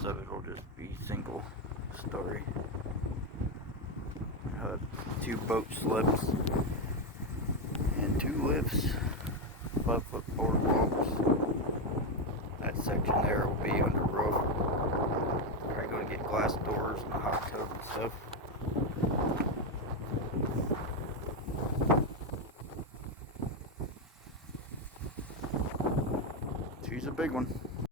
rest of it will just be single story. 2 boat slips and 2 lifts, 5-foot boardwalks. That section there will be under roof. Probably going to get glass doors and a hot tub and stuff.